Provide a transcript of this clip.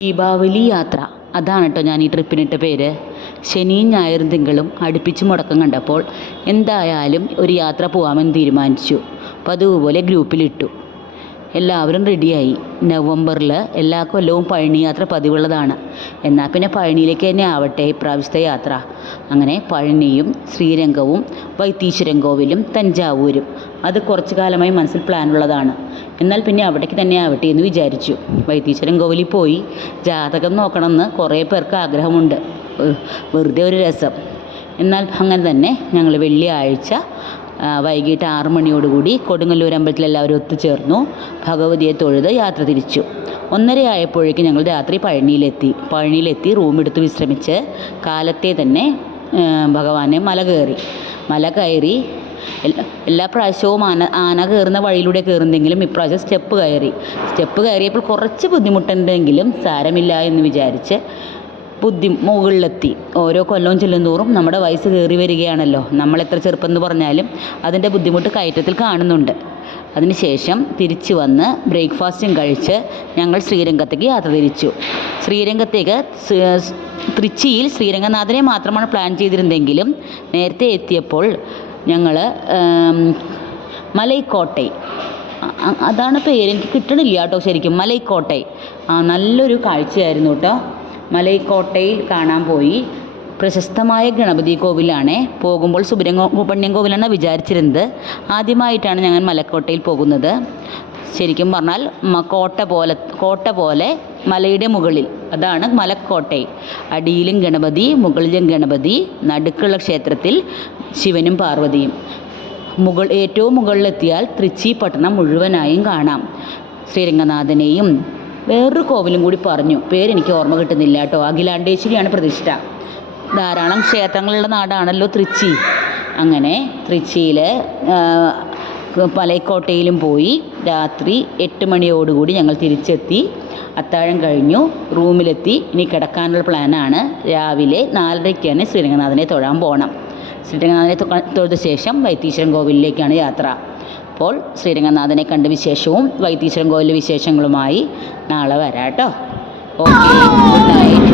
ദീപാവലി യാത്ര അതാണ് കേട്ടോ ഞാൻ ഈ ട്രിപ്പിനിട്ട പേര്. ശനിയും ഞായറും തിങ്കളും അടുപ്പിച്ച് മുടക്കം കണ്ടപ്പോൾ എന്തായാലും ഒരു യാത്ര പോകാമെന്ന് തീരുമാനിച്ചു. പതിവുപോലെ ഗ്രൂപ്പിലിട്ടു. എല്ലാവരും റെഡിയായി. നവംബറിൽ എല്ലാ കൊല്ലവും പഴനി യാത്ര പതിവുള്ളതാണ്. എന്നാൽ പിന്നെ പഴനിയിലേക്ക് തന്നെ ആവട്ടെ ഇപ്രാവശ്യത്തെ യാത്ര. അങ്ങനെ പഴനിയും ശ്രീരംഗവും വൈത്തീശ്വരൻ കോവിലും തഞ്ചാവൂരും. അത് കുറച്ചു കാലമായി മനസ്സിൽ പ്ലാനുള്ളതാണ്. എന്നാൽ പിന്നെ അവിടേക്ക് തന്നെ ആവട്ടെ എന്ന് വിചാരിച്ചു. വൈത്തീശ്വരൻ കോവിലിൽ പോയി ജാതകം നോക്കണമെന്ന് കുറേ പേർക്ക് ആഗ്രഹമുണ്ട്. വെറുതെ ഒരു രസം. എന്നാൽ അങ്ങനെ തന്നെ ഞങ്ങൾ വെള്ളിയാഴ്ച വൈകിട്ട് 6 മണിയോടുകൂടി കൊടുങ്ങല്ലൂർ അമ്പലത്തിൽ എല്ലാവരും ഒത്തുചേർന്നു. ഭഗവതിയെ തൊഴുത് യാത്ര തിരിച്ചു. 1:30 ആയപ്പോഴേക്കും ഞങ്ങൾ രാത്രി പഴനിയിലെത്തി റൂമെടുത്ത് വിശ്രമിച്ച് കാലത്തെ തന്നെ ഭഗവാനെ മല കയറി. എല്ലാ പ്രാവശ്യവും ആന കയറുന്ന വഴിയിലൂടെ കയറുന്നെങ്കിലും ഇപ്രാവശ്യം സ്റ്റെപ്പ് കയറിയപ്പോൾ കുറച്ച് ബുദ്ധിമുട്ടുണ്ടെങ്കിലും സാരമില്ല എന്ന് വിചാരിച്ച് മുകളിലെത്തി. ഓരോ കൊല്ലവും ചെല്ലുന്തോറും നമ്മുടെ വയസ്സ് കയറി വരികയാണല്ലോ. നമ്മൾ എത്ര ചെറുപ്പം എന്ന് പറഞ്ഞാലും അതിൻ്റെ ബുദ്ധിമുട്ട് കയറ്റത്തിൽ കാണുന്നുണ്ട്. അതിനുശേഷം തിരിച്ചു വന്ന് ബ്രേക്ക്ഫാസ്റ്റും കഴിച്ച് ഞങ്ങൾ ശ്രീരംഗത്തേക്ക് യാത്ര തിരിച്ചു. തൃച്ചിയിൽ ശ്രീരംഗനാഥനെ മാത്രമാണ് പ്ലാൻ ചെയ്തിരുന്നതെങ്കിലും നേരത്തെ എത്തിയപ്പോൾ ഞങ്ങൾ മലൈക്കോട്ടൈ, അതാണ് പേര്, എനിക്ക് കിട്ടണില്ല കേട്ടോ ശരിക്കും. മലൈക്കോട്ടൈ നല്ലൊരു കാഴ്ചയായിരുന്നു കേട്ടോ. മലൈക്കോട്ടയിൽ കാണാൻ പോയി. പ്രശസ്തമായ ഗണപതി കോവിലാണ്. പോകുമ്പോൾ സുബ്രഹ്മണ്യം കോവിലാണ് വിചാരിച്ചിരുന്നത്. ആദ്യമായിട്ടാണ് ഞങ്ങൾ മലക്കോട്ടയിൽ പോകുന്നത്. ശരിക്കും പറഞ്ഞാൽ കോട്ട പോലെ മലയുടെ മുകളിൽ, അതാണ് മലക്കോട്ടൈ. അടിയിലും ഗണപതി, മുകളിലും ഗണപതി, നടുക്കുള്ള ക്ഷേത്രത്തിൽ ശിവനും പാർവതിയും. ഏറ്റവും മുകളിലെത്തിയാൽ തൃച്ചി പട്ടണം മുഴുവനായും കാണാം. ശ്രീരംഗനാഥനെയും വേറൊരു കോവിലും കൂടി പറഞ്ഞു, പേരെനിക്ക് ഓർമ്മ കിട്ടുന്നില്ല കേട്ടോ. അഖിലാണ്ടേശ്വരിയാണ് പ്രതിഷ്ഠ. ധാരാളം ക്ഷേത്രങ്ങളുള്ള നാടാണല്ലോ തൃച്ചി. അങ്ങനെ തൃച്ചിയിൽ മലൈക്കോട്ടയിലും പോയി. രാത്രി 8 മണിയോടുകൂടി ഞങ്ങൾ തിരിച്ചെത്തി. അത്താഴം കഴിഞ്ഞു, റൂമിലെത്തി. ഇനി കിടക്കാനുള്ള പ്ലാനാണ്. രാവിലെ 4:30 തന്നെ ശ്രീരംഗനാഥനെ തൊഴാൻ പോകണം. ശ്രീരംഗനാഥനെ തൊഴുത ശേഷം വൈത്തീശ്വരൻ കോവിലിലേക്കാണ് യാത്ര. അപ്പോൾ ശ്രീരംഗനാഥനെ കണ്ട വിശേഷവും വൈത്തീശ്വരൻ കോവിലിലെ വിശേഷങ്ങളുമായി നാളെ വരാം കേട്ടോ. Okay, good night.